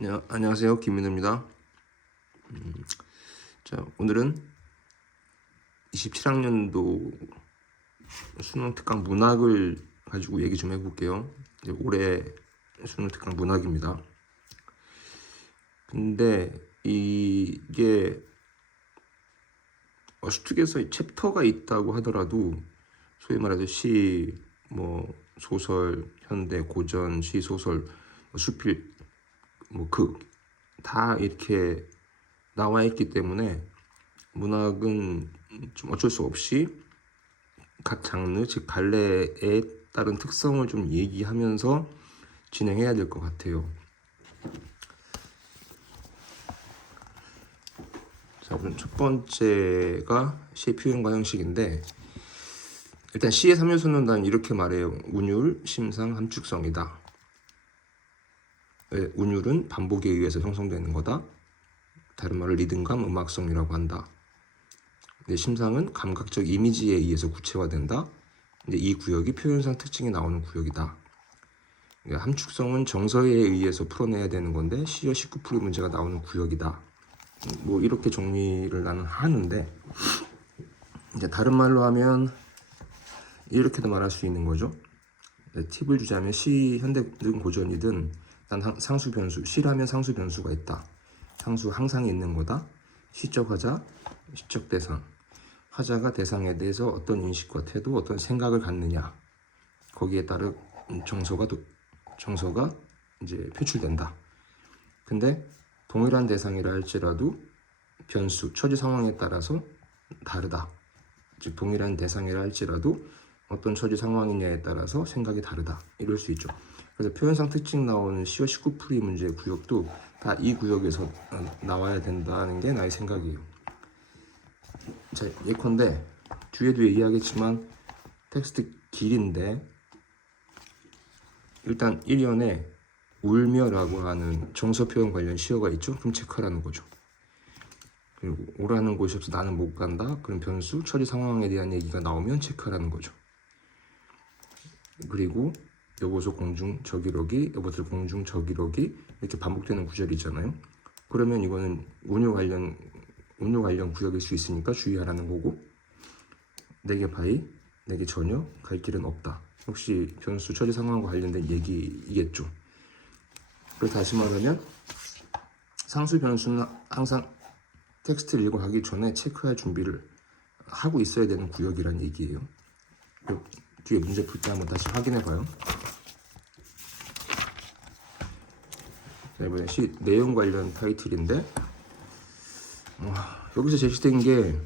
네, 안녕하세요. 김민우입니다. 자, 오늘은 27학년도 수능 특강 문학을 가지고 얘기 좀 해볼게요. 올해 수능 특강 문학입니다. 근데 이게 수특에서 챕터가 있다고 하더라도 소위 말해서 시, 소설, 현대, 고전, 시, 소설, 수필, 다 이렇게 나와 있기 때문에 문학은 좀 어쩔 수 없이 각 장르, 즉 갈래에 따른 특성을 좀 얘기하면서 진행해야 될 것 같아요. 자, 우선 첫 번째가 시의 표현과 형식인데, 일단 시의 3요소는 난 이렇게 말해요. 운율, 심상, 함축성이다. 왜? 운율은 반복에 의해서 형성되는 거다. 다른 말로 리듬감, 음악성이라고 한다. 근데 심상은 감각적 이미지에 의해서 구체화된다. 근데 이 구역이 표현상 특징이 나오는 구역이다. 그러니까 함축성은 정서에 의해서 풀어내야 되는 건데 시어 19풀이 문제가 나오는 구역이다. 이렇게 정리를 나는 하는데, 이제 다른 말로 하면 이렇게도 말할 수 있는 거죠. 팁을 주자면 시, 현대든 고전이든 일단 상수 변수, 시라면 상수 변수가 있다. 상수 항상 있는 거다. 시적 화자, 시적 대상. 화자가 대상에 대해서 어떤 인식과 태도, 어떤 생각을 갖느냐, 거기에 따른 정서가 이제 표출된다. 근데 동일한 대상이라 할지라도 변수, 처지 상황에 따라서 다르다. 즉 동일한 대상이라 할지라도 어떤 처지 상황이냐에 따라서 생각이 다르다. 이럴 수 있죠. 그래서 표현상 특징 나오는 시어 19풀이 문제의 구역도 다 이 구역에서 나와야 된다는 게 나의 생각이에요. 자, 예컨대 뒤에도 얘기하겠지만 텍스트 길인데 일단 1연에 울며라고 하는 정서 표현 관련 시어가 있죠. 그럼 체크하라는 거죠. 그리고 오라는 곳이 없어 나는 못 간다. 그럼 변수, 처지 상황에 대한 얘기가 나오면 체크하라는 거죠. 그리고 여보소 공중 저기러기, 여보소 공중 저기러기 이렇게 반복되는 구절이잖아요. 그러면 이거는 운요 관련 구역일 수 있으니까 주의하라는 거고, 내게 바이, 내게 전혀 갈 길은 없다. 역시 변수, 처지 상황과 관련된 얘기이겠죠. 그래서 다시 말하면 상수 변수는 항상 텍스트를 읽어가기 전에 체크할 준비를 하고 있어야 되는 구역이란 얘기예요. 뒤에 문제 풀 때 한번 다시 확인해봐요. 자, 이번에 시 내용 관련 타이틀인데 여기서 제시된 게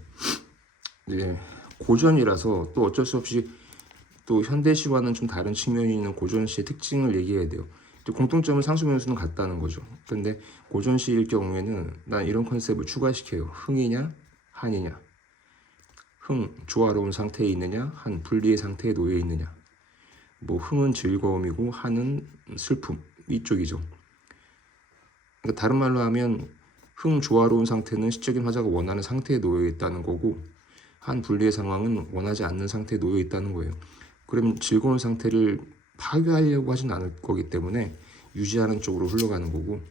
이제 고전이라서 또 어쩔 수 없이 또 현대시와는 좀 다른 측면이 있는 고전시의 특징을 얘기해야 돼요. 공통점은 상수 변수는 같다는 거죠. 근데 고전시일 경우에는 난 이런 컨셉을 추가시켜요. 흥이냐 한이냐. 흥, 조화로운 상태에 있느냐, 한, 분리의 상태에 놓여 있느냐. 흥은 즐거움이고 한은 슬픔, 이쪽이죠. 그러니까 다른 말로 하면 흥, 조화로운 상태는 시적인 화자가 원하는 상태에 놓여 있다는 거고, 한, 분리의 상황은 원하지 않는 상태에 놓여 있다는 거예요. 그러면 즐거운 상태를 파괴하려고 하진 않을 거기 때문에 유지하는 쪽으로 흘러가는 거고,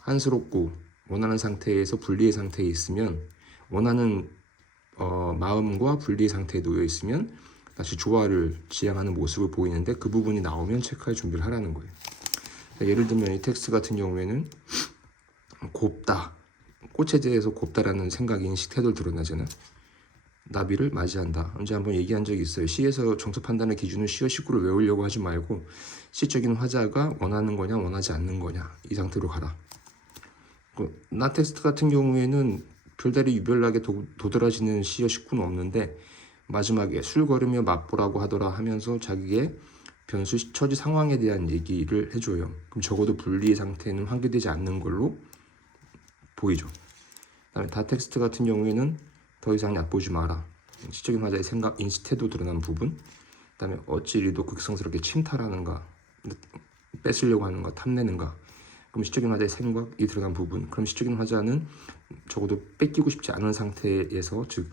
한스럽고 원하는 상태에서 분리의 상태에 있으면 원하는 마음과 분리 상태에 놓여 있으면 다시 조화를 지향하는 모습을 보이는데 그 부분이 나오면 체크할 준비를 하라는 거예요. 예를 들면 이 텍스트 같은 경우에는 곱다, 꽃에 대해서 곱다라는 생각, 인식, 태도를 드러나잖아요. 나비를 맞이한다. 언제 한번 얘기한 적이 있어요. 시에서 정서 판단의 기준은 시어 식구를 외우려고 하지 말고 시적인 화자가 원하는 거냐 원하지 않는 거냐 이 상태로 가라. 나 텍스트 같은 경우에는 별다리 유별나게 도드라지는 시어 식구는 없는데 마지막에 술 걸으며 맛보라고 하더라 하면서 자기의 변수 처지 상황에 대한 얘기를 해줘요. 그럼 적어도 분리의 상태는 환기되지 않는 걸로 보이죠. 그다음에 다 텍스트 같은 경우에는 더 이상 얕보지 마라. 시적인 화자의 생각, 인식, 태도 드러난 부분. 그다음에 어찌 이리도 극성스럽게 침탈하는가, 뺏으려고 하는가, 탐내는가. 그럼 시적인 화자의 생각이 드러난 부분. 그럼 시적인 화자는 적어도 뺏기고 싶지 않은 상태에서, 즉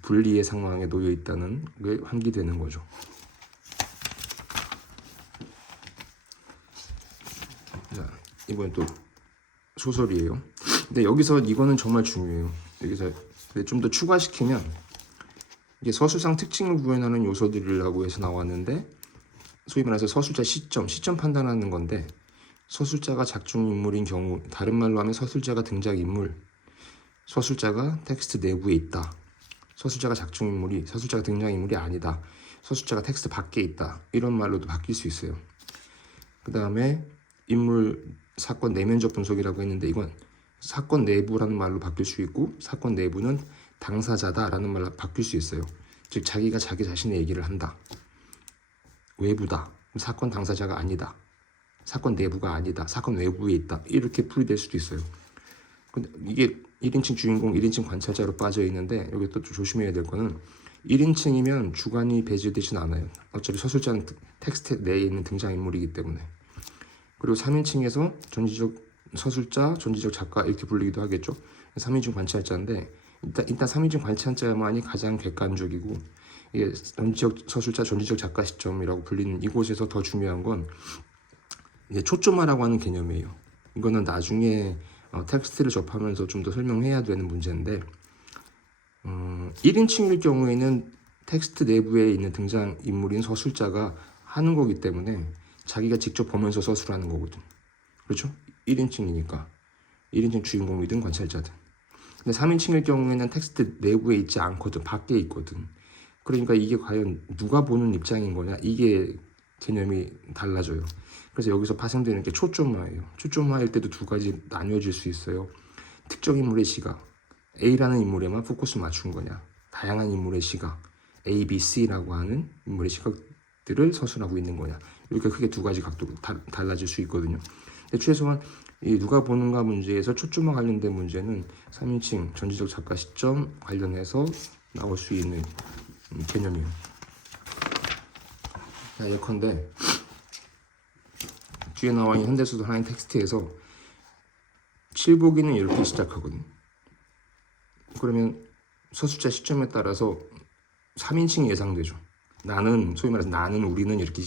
분리의 상황에 놓여 있다는 게 환기되는 거죠. 자, 이번 또 소설이에요. 근데 여기서 이거는 정말 중요해요. 여기서 좀 더 추가시키면 이게 서술상 특징을 구현하는 요소들이라고 해서 나왔는데, 소위 말해서 서술자 시점 판단하는 건데, 서술자가 작중 인물인 경우, 다른 말로 하면 서술자가 등장 인물, 서술자가 텍스트 내부에 있다. 서술자가 작중 인물이 서술자가 등장 인물이 아니다. 서술자가 텍스트 밖에 있다. 이런 말로도 바뀔 수 있어요. 그 다음에 인물 사건 내면적 분석이라고 했는데, 이건 사건 내부라는 말로 바뀔 수 있고, 사건 내부는 당사자다라는 말로 바뀔 수 있어요. 즉 자기가 자기 자신의 얘기를 한다. 외부다. 사건 당사자가 아니다. 사건 내부가 아니다. 사건 외부에 있다. 이렇게 풀이될 수도 있어요. 근데 이게 1인칭 주인공, 1인칭 관찰자로 빠져 있는데, 여기 또 조심해야 될 거는 1인칭이면 주관이 배제되진 않아요. 어차피 서술자는 텍스트 내에 있는 등장인물이기 때문에. 그리고 3인칭에서 전지적 서술자, 전지적 작가 이렇게 불리기도 하겠죠. 3인칭 관찰자인데, 일단 3인칭 관찰자만이 가장 객관적이고, 이게 전지적 서술자, 전지적 작가 시점이라고 불리는 이곳에서 더 중요한 건 이제 초점화라고 하는 개념이에요. 이거는 나중에 텍스트를 접하면서 좀 더 설명해야 되는 문제인데, 1인칭일 경우에는 텍스트 내부에 있는 등장인물인 서술자가 하는 거기 때문에 자기가 직접 보면서 서술하는 거거든. 그렇죠? 1인칭이니까. 1인칭 주인공이든 관찰자든. 근데 3인칭일 경우에는 텍스트 내부에 있지 않거든. 밖에 있거든. 그러니까 이게 과연 누가 보는 입장인 거냐? 이게 개념이 달라져요. 그래서 여기서 파생되는 게 초점화예요. 초점화일 때도 두 가지 나뉘어질 수 있어요. 특정 인물의 시각, A라는 인물에만 포커스 맞춘 거냐, 다양한 인물의 시각, A, B, C라고 하는 인물의 시각들을 서술하고 있는 거냐, 이렇게 크게 두 가지 각도로 달라질 수 있거든요. 근데 최소한 이 누가 보는가 문제에서 초점화 관련된 문제는 3인칭 전지적 작가 시점 관련해서 나올 수 있는 개념이에요. 자, 예컨대 뒤에 나와 있는 현대소설 하나의 텍스트에서 칠보기는 이렇게 시작하거든. 그러면 서술자 시점에 따라서 3인칭이 예상되죠. 나는, 소위 말해서 나는, 우리는 이렇게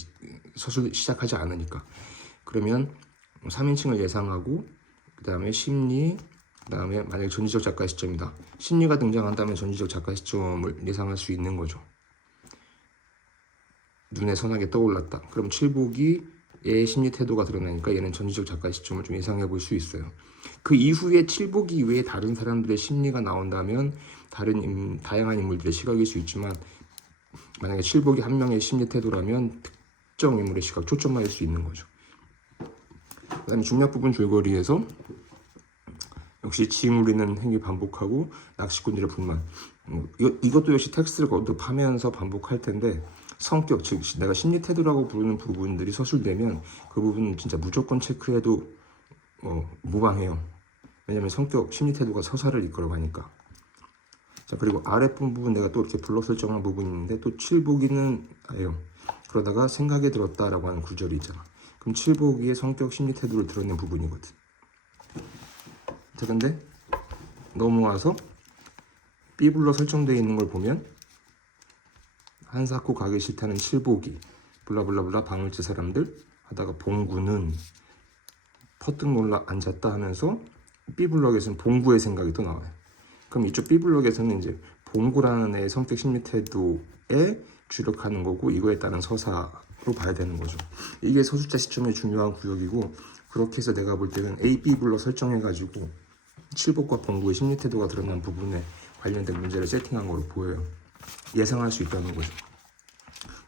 서술 시작하지 않으니까. 그러면 3인칭을 예상하고, 그 다음에 심리, 그 다음에 만약에 전지적 작가 시점이다. 심리가 등장한다면 전지적 작가 시점을 예상할 수 있는 거죠. 눈에 선하게 떠올랐다. 그럼 칠보기의 심리 태도가 드러나니까 얘는 전지적 작가 시점을 좀 예상해 볼 수 있어요. 그 이후에 칠보기 이외에 다른 사람들의 심리가 나온다면 다양한 인물들의 시각일 수 있지만, 만약에 칠보기 한 명의 심리 태도라면 특정 인물의 시각, 초점화일 수 있는 거죠. 그 다음에 중략 부분 줄거리에서 역시 지무리는 행위 반복하고 낚시꾼들의 불만, 이것도 역시 텍스트를 거듭하면서 반복할 텐데, 성격, 즉 내가 심리 태도라고 부르는 부분들이 서술되면 그 부분은 진짜 무조건 체크해도 무방해요. 왜냐면 성격, 심리 태도가 서사를 이끌어가니까. 자, 그리고 아랫부분 내가 또 이렇게 불러 설정한 부분이 있는데, 또 칠보기는 아예요. 그러다가 생각에 들었다라고 하는 구절이 있잖아. 그럼 칠보기의 성격, 심리 태도를 드러낸 부분이거든. 자, 근데 넘어와서 B불러 설정되어 있는 걸 보면, 한사코 가기 싫다는 칠보기, 블라블라블라 방울제 사람들 하다가 봉구는 퍼뜩 놀라 앉았다 하면서 B블럭에서는 봉구의 생각이 또 나와요. 그럼 이쪽 B블럭에서는 이제 봉구라는 애의 성격 심리 태도에 주력하는 거고, 이거에 따른 서사로 봐야 되는 거죠. 이게 서술자 시점의 중요한 구역이고, 그렇게 해서 내가 볼 때는 A, B블럭 설정해가지고 칠복과 봉구의 심리 태도가 드러난 부분에 관련된 문제를 세팅한 걸로 보여요. 예상할 수 있다는 거죠.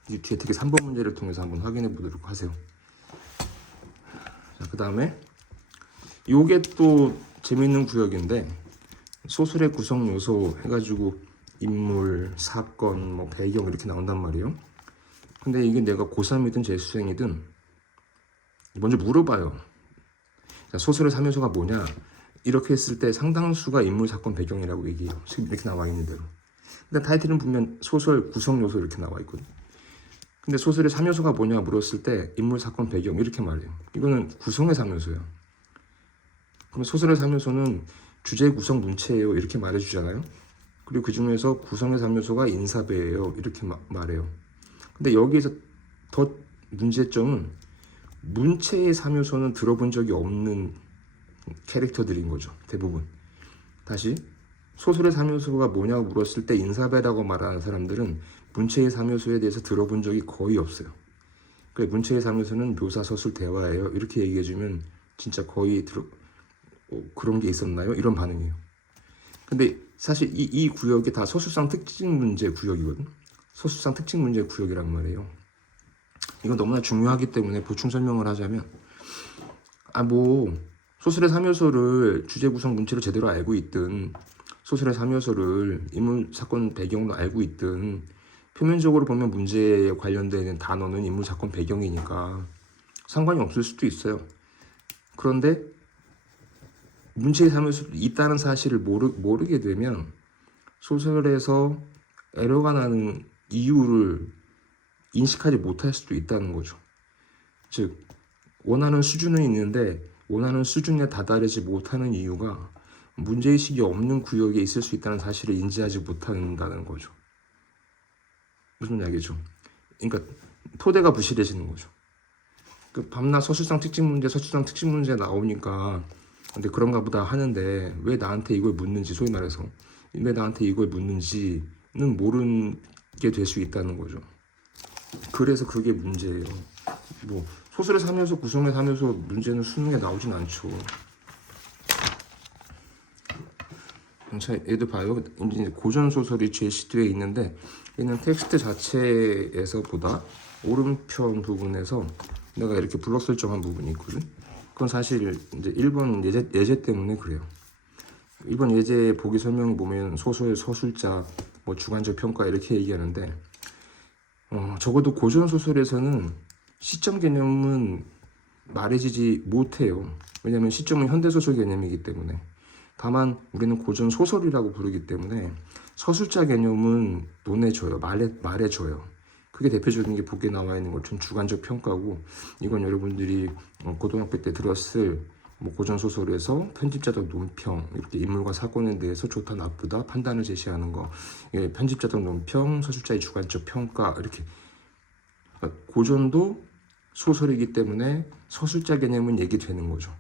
이 뒤에 특히 3번 문제를 통해서 한번 확인해 보도록 하세요. 자, 그 다음에 요게 또 재밌는 구역인데, 소설의 구성 요소 해가지고 인물, 사건, 뭐 배경 이렇게 나온단 말이에요. 근데 이게 내가 고3이든 재수생이든 먼저 물어봐요. 자, 소설의 3요소가 뭐냐? 이렇게 했을 때 상당수가 인물, 사건, 배경이라고 얘기해요. 지금 이렇게 나와 있는 대로. 근데 타이틀은 보면 소설 구성 요소 이렇게 나와 있거든. 근데 소설의 3요소가 뭐냐 물었을 때 인물, 사건, 배경 이렇게 말해요. 이거는 구성의 3요소예요. 그럼 소설의 3요소는 주제, 구성, 문체예요 이렇게 말해주잖아요. 그리고 그 중에서 구성의 3요소가 인사배예요 이렇게 말해요. 근데 여기에서 더 문제점은 문체의 3요소는 들어본 적이 없는 캐릭터들인 거죠. 대부분. 다시 소설의 3요소가 뭐냐고 물었을 때 인사배라고 말하는 사람들은 문체의 3요소에 대해서 들어본 적이 거의 없어요. 그러니까 문체의 3요소는 묘사, 서술, 대화예요. 이렇게 얘기해주면 진짜 거의 그런 게 있었나요? 이런 반응이에요. 근데 사실 이 구역이 다 서술상 특징 문제 구역이거든. 서술상 특징 문제 구역이란 말이에요. 이건 너무나 중요하기 때문에 보충 설명을 하자면 소설의 3요소를 주제 구성 문체로 제대로 알고 있든 소설의 3요소를 인물 사건 배경으로 알고 있든 표면적으로 보면 문제에 관련되는 단어는 인물 사건 배경이니까 상관이 없을 수도 있어요. 그런데 문체의 3요소도 있다는 사실을 모르게 되면 소설에서 에러가 나는 이유를 인식하지 못할 수도 있다는 거죠. 즉 원하는 수준은 있는데 원하는 수준에 다다르지 못하는 이유가 문제의식이 없는 구역에 있을 수 있다는 사실을 인지하지 못한다는 거죠. 무슨 이야기죠? 그러니까 토대가 부실해지는 거죠. 그 밤낮 서술상 특징 문제 나오니까 근데 그런가 보다 하는데 왜 나한테 이걸 묻는지, 소위 말해서 왜 나한테 이걸 묻는지는 모르게 될 수 있다는 거죠. 그래서 그게 문제예요. 소설의 3요소, 구성의 3요소 문제는 수능에 나오진 않죠. 자, 얘도 봐요. 이제 고전 소설이 제시되어 있는데 얘는 텍스트 자체에서보다 오른편 부분에서 내가 이렇게 블럭 설정한 부분이 있거든. 그건 사실 이제 1번 예제 때문에 그래요. 1번 예제 보기 설명 보면 소설, 서술자, 주관적 평가 이렇게 얘기하는데 적어도 고전 소설에서는 시점 개념은 말해지지 못해요. 왜냐하면 시점은 현대소설 개념이기 때문에. 다만 우리는 고전 소설이라고 부르기 때문에 서술자 개념은 논해줘요. 말해줘요. 그게 대표적인 게 보기에 나와 있는 것처럼 주관적 평가고, 이건 여러분들이 고등학교 때 들었을 고전 소설에서 편집자적 논평, 이렇게 인물과 사건에 대해서 좋다 나쁘다 판단을 제시하는 거, 편집자적 논평, 서술자의 주관적 평가, 이렇게. 고전도 소설이기 때문에 서술자 개념은 얘기되는 거죠.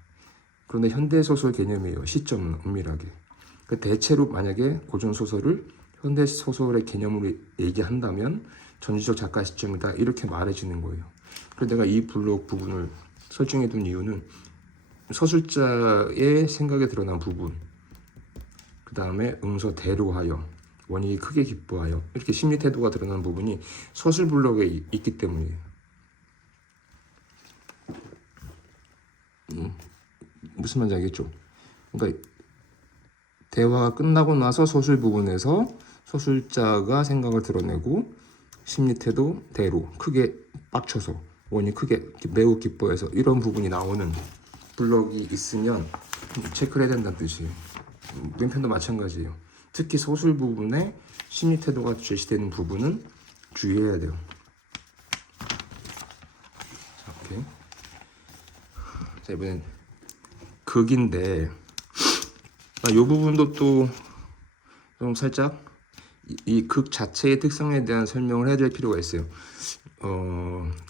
그런데 현대소설 개념이에요. 시점은 엄밀하게. 대체로 만약에 고전 소설을 현대소설의 개념으로 얘기한다면 전지적 작가 시점이다, 이렇게 말해지는 거예요. 그래서 내가 이 블록 부분을 설정해 둔 이유는 서술자의 생각에 드러난 부분, 그 다음에 응서 대로하여, 원익이 크게 기뻐하여, 이렇게 심리 태도가 드러나는 부분이 서술 블록에 있기 때문이에요. 무슨 말인지 알겠죠? 그러니까 대화가 끝나고 나서 서술 부분에서 서술자가 생각을 드러내고 심리 태도, 대로, 크게 빡쳐서, 원이 크게 매우 기뻐해서, 이런 부분이 나오는 블럭이 있으면 체크를 해야 된다는 뜻이에요. 왼편도 마찬가지예요. 특히 서술 부분에 심리 태도가 제시되는 부분은 주의해야 돼요. 오케이. 자, 이번엔 극인데 이 부분도 또 좀 살짝 이 극 자체의 특성에 대한 설명을 해야 될 필요가 있어요.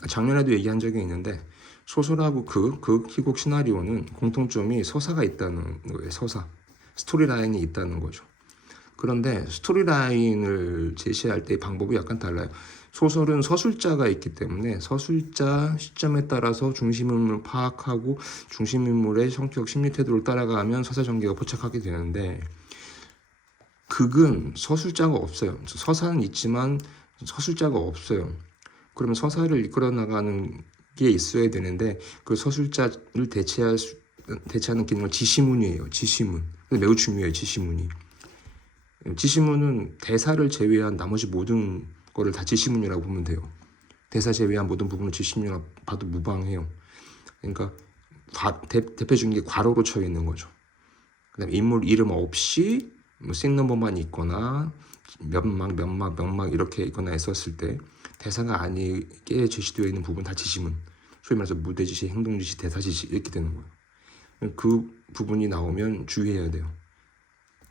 작년에도 얘기한 적이 있는데 소설하고 극, 희곡, 시나리오는 공통점이 서사가 있다는 거예요. 서사, 스토리라인이 있다는 거죠. 그런데 스토리라인을 제시할 때 방법이 약간 달라요. 소설은 서술자가 있기 때문에 서술자 시점에 따라서 중심인물을 파악하고 중심인물의 성격, 심리 태도를 따라가면 서사 전개가 포착하게 되는데, 극은 서술자가 없어요. 서사는 있지만 서술자가 없어요. 그러면 서사를 이끌어 나가는 게 있어야 되는데 그 서술자를 대체하는 기능은 지시문이에요. 지시문. 매우 중요해요. 지시문이. 지시문은 대사를 제외한 나머지 모든 거를 다 지시문이라고 보면 돼요. 대사 제외한 모든 부분을 지시문이라고 봐도 무방해요. 그러니까 대표적인 게 괄호로 쳐 있는 거죠. 그다음에 인물 이름 없이 씬 넘버만 있거나 몇막 이렇게 있거나 했었을 때 대사가 아니게 제시되어 있는 부분 다 지시문. 소위 말해서 무대 지시, 행동 지시, 대사 지시 이렇게 되는 거예요. 그 부분이 나오면 주의해야 돼요.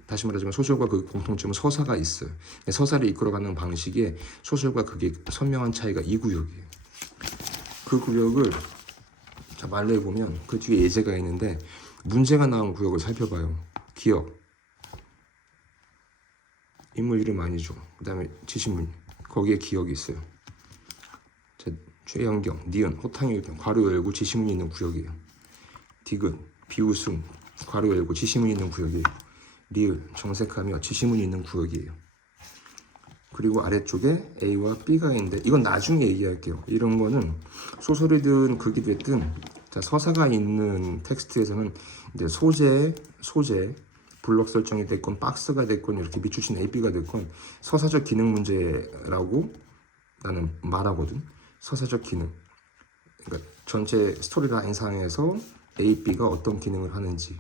다시 말하자면 소설과 그 공통점은 서사가 있어요. 서사를 이끌어가는 방식에 소설과 그게 선명한 차이가 이 구역이에요. 그 구역을 자, 말로 해보면 그 뒤에 예제가 있는데 문제가 나온 구역을 살펴봐요. 기억, 인물 이름 아니죠. 그 다음에 지시문, 거기에 기억이 있어요. 자, 최연경, 니은, 호탕의 의견, 괄호 열고 지시문이 있는 구역이에요. 디귿, 비웃음, 괄호 열고 지시문이 있는 구역이에요. 리을, 정색하며 지시문이 있는 구역이에요. 그리고 아래쪽에 A와 B가 있는데 이건 나중에 얘기할게요. 이런 거는 소설이든 극이 됐든 자, 서사가 있는 텍스트에서는 이제 소재, 블록 설정이 됐건 박스가 됐건 이렇게 밑줄친 A, B가 됐건 서사적 기능 문제라고 나는 말하거든. 서사적 기능. 그러니까 전체 스토리 라인상에서 A, B가 어떤 기능을 하는지,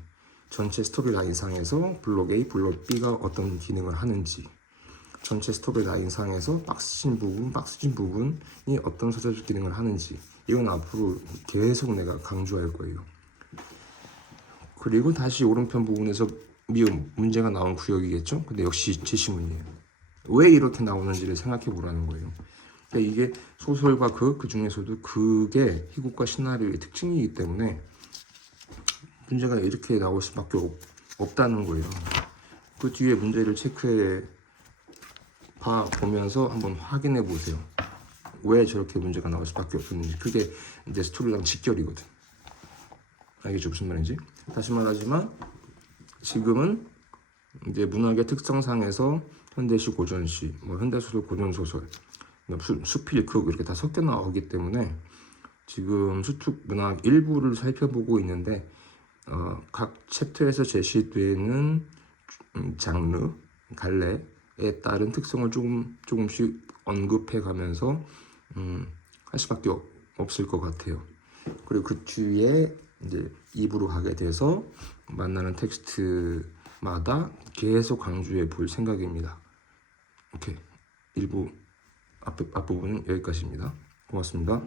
전체 스토리 라인상에서 블록 A, 블록 B가 어떤 기능을 하는지, 전체 스토리 라인상에서 박스진 부분이 어떤 서사적 기능을 하는지, 이건 앞으로 계속 내가 강조할 거예요. 그리고 다시 오른편 부분에서 미음 문제가 나온 구역이겠죠. 근데 역시 지시문이에요. 왜 이렇게 나오는지를 생각해 보라는 거예요. 그러니까 이게 소설과 그 중에서도 그게 희곡과 시나리오의 특징이기 때문에 문제가 이렇게 나올 수밖에 없다는 거예요. 그 뒤에 문제를 체크해 보면서 한번 확인해 보세요. 왜 저렇게 문제가 나올 수밖에 없었는지. 그게 이제 스토리랑 직결이거든. 알겠죠? 무슨 말인지? 다시 말하지만 지금은 이제 문학의 특성상에서 현대시, 고전시, 뭐 현대소설, 고전소설, 수필, 극 이렇게 다 섞여 나오기 때문에 지금 수특 문학 일부를 살펴보고 있는데 각 챕터에서 제시되는 장르, 갈래에 따른 특성을 조금씩 언급해 가면서 할 수밖에 없을 것 같아요. 그리고 그 뒤에 이제 2부로 가게 돼서 만나는 텍스트마다 계속 강조해 볼 생각입니다. 오케이. 1부 앞부분은 여기까지입니다. 고맙습니다.